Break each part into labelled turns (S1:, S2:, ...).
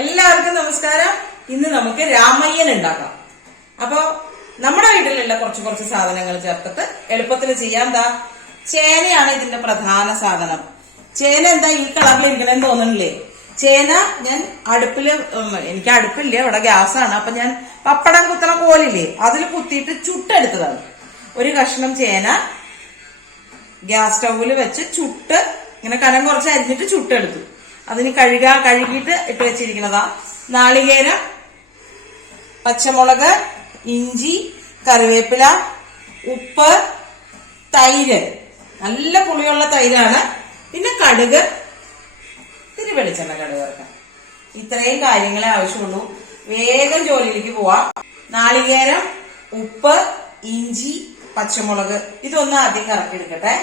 S1: എല്ലാവർക്കും നമസ്കാരം. ഇന്ന് നമുക്ക് രാമയ്യൻ ഉണ്ടാക്കാം. അപ്പോ നമ്മുടെ വീട്ടിലുള്ള കുറച്ച് കുറച്ച് സാധനങ്ങൾ ചേർത്തിട്ട് എളുപ്പത്തിൽ ചെയ്യാൻ എന്താ ചേനയാണ് ഇതിന്റെ പ്രധാന സാധനം. ചേന എന്താ ഈ കളറിൽ ഇരിക്കണമെന്ന് തോന്നുന്നില്ലേ ചേന ഞാൻ അടുപ്പിൽ എനിക്ക് അടുപ്പില്ല ഇവിടെ ഗ്യാസാണ്. അപ്പൊ ഞാൻ പപ്പടം കുത്തണ കോലില്ലേ അതിൽ കുത്തിയിട്ട് ചുട്ടെടുത്തതാണ്. ഒരു കഷ്ണം ചേന ഗ്യാസ് സ്റ്റൗവിൽ വെച്ച് ചുട്ട് ഇങ്ങനെ കനം കുറച്ച് അരിഞ്ഞിട്ട് ചുട്ടെടുത്തു. അതിന് കഴുകാ കഴുകിയിട്ട് ഇട്ട് വെച്ചിരിക്കുന്നതാ. നാളികേര പച്ചമുളക് ഇഞ്ചി കറിവേപ്പില ഉപ്പ് തൈര്. നല്ല പുളിയുള്ള തൈരാണ്. പിന്നെ കടുക് ഇത്തിരി വെളിച്ചെണ്ണ കടുക് ഇത്രയും കാര്യങ്ങളെ ആവശ്യമുള്ളൂ. വേഗം ജോലിയിലേക്ക് പോവാം. നാളികേരം ഉപ്പ് ഇഞ്ചി പച്ചമുളക്. ഇതൊന്ന് ആദ്യം കറക്കിയെടുക്കട്ടെ.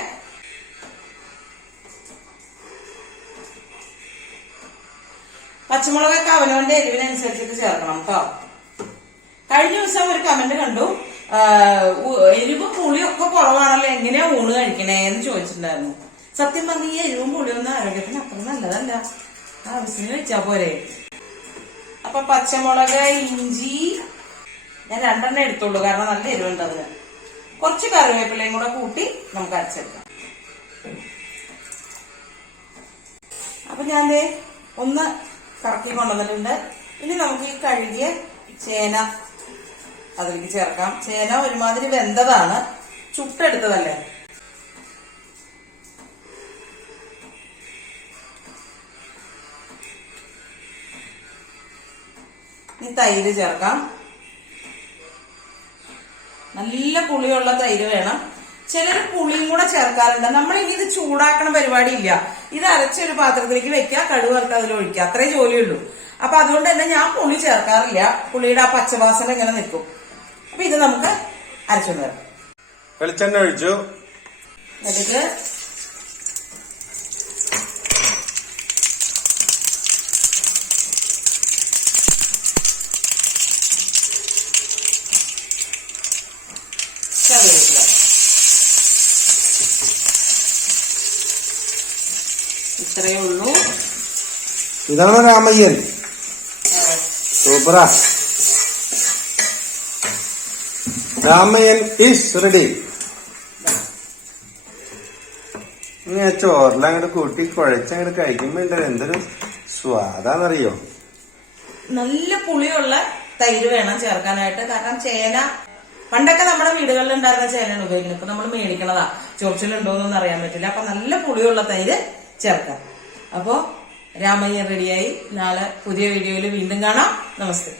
S1: പച്ചമുളകൊക്കെ അവനവന്റെ എരിവിനനുസരിച്ചിട്ട് ചേർക്കണം കേട്ടോ കഴിഞ്ഞ ദിവസം ഒരു കമന്റ് കണ്ടു. എരിവും പുളിയും ഒക്കെ കുറവാണല്ലോ എങ്ങനെയാ ഊണ് കഴിക്കണേ എന്ന് ചോദിച്ചിട്ടുണ്ടായിരുന്നു. സത്യം പറഞ്ഞ ഈ എരിവും പുളിയൊന്നും ആരോഗ്യത്തിന് അത്ര നല്ലതല്ല. ആവശ്യത്തിന് വെച്ചാ പോരെ. അപ്പൊ പച്ചമുളക് ഇഞ്ചി ഞാൻ രണ്ടെണ്ണം എടുത്തോളൂ കാരണം നല്ല എരിവുണ്ട് അതിന്. കുറച്ച് കറിവേപ്പിലയും കൂടെ കൂട്ടി നമുക്ക് അരച്ചെടുക്കാം. അപ്പൊ ഞാൻ ഒന്ന് കറക്കി കൊണ്ടുവന്നിട്ടുണ്ട്. ഇനി നമുക്ക് ഈ കഴുകിയ ചേന അതിലേക്ക് ചേർക്കാം. ചേന ഒരുമാതിരി വെന്തതാണ്. ചുട്ടെടുത്തതല്ലേ? ഇനി തൈര് ചേർക്കാം. നല്ല പുളിയുള്ള തൈര് വേണം. ചിലർ പുളിയും കൂടെ ചേർക്കാറുണ്ട്. നമ്മൾ ഇനി ഇത് ചൂടാക്കണ പരിപാടി ഇല്ല ഇത് അരച്ചൊരു പാത്രത്തിലേക്ക് വെക്കുക കടുക് വറുത്ത് അതിൽ ഒഴിക്കുക. അത്രേ ജോലിയുള്ളൂ. അപ്പൊ അതുകൊണ്ട് തന്നെ ഞാൻ പുളി ചേർക്കാറില്ല. പുളിയുടെ ആ പച്ചവാസന ഇങ്ങനെ നിൽക്കും. അപ്പൊ ഇത് നമുക്ക് അരച്ചു വരാം.
S2: വെളിച്ചെണ്ണ ഒഴിച്ചു.
S1: അതിലേക്ക് കറിവേപ്പില ഇത്രയേ ഉള്ളൂ.
S2: ഇതാണ് രാമയ്യൻ. സൂപ്പറാ. രാമയ്യൻ ഈസ് റെഡി ഇനി ചോറിൽ അങ്ങോട്ട് കൂട്ടി കുഴച്ചങ്ങോട്ട് കഴിക്കുമ്പോ എന്താ എന്തൊരു സ്വാദാന്നറിയോ?
S1: നല്ല പുളിയുള്ള തൈര് വേണം ചേർക്കാനായിട്ട്. കാരണം ചേന പണ്ടൊക്കെ നമ്മുടെ വീടുകളിൽ ഉണ്ടായിരുന്ന ചേനയാണ് ഉപയോഗിക്കുന്നത്. ഇപ്പൊ നമ്മൾ മേടിക്കണതാ. ചോർച്ചിലുണ്ടോന്നൊന്നും അറിയാൻ പറ്റില്ല. അപ്പൊ നല്ല പുളിയുള്ള തൈര് ചേർക്കാം. അപ്പോ രാമയ്യ റെഡിയായി. നാളെ പുതിയ വീഡിയോയിൽ വീണ്ടും കാണാം. നമസ്തേ.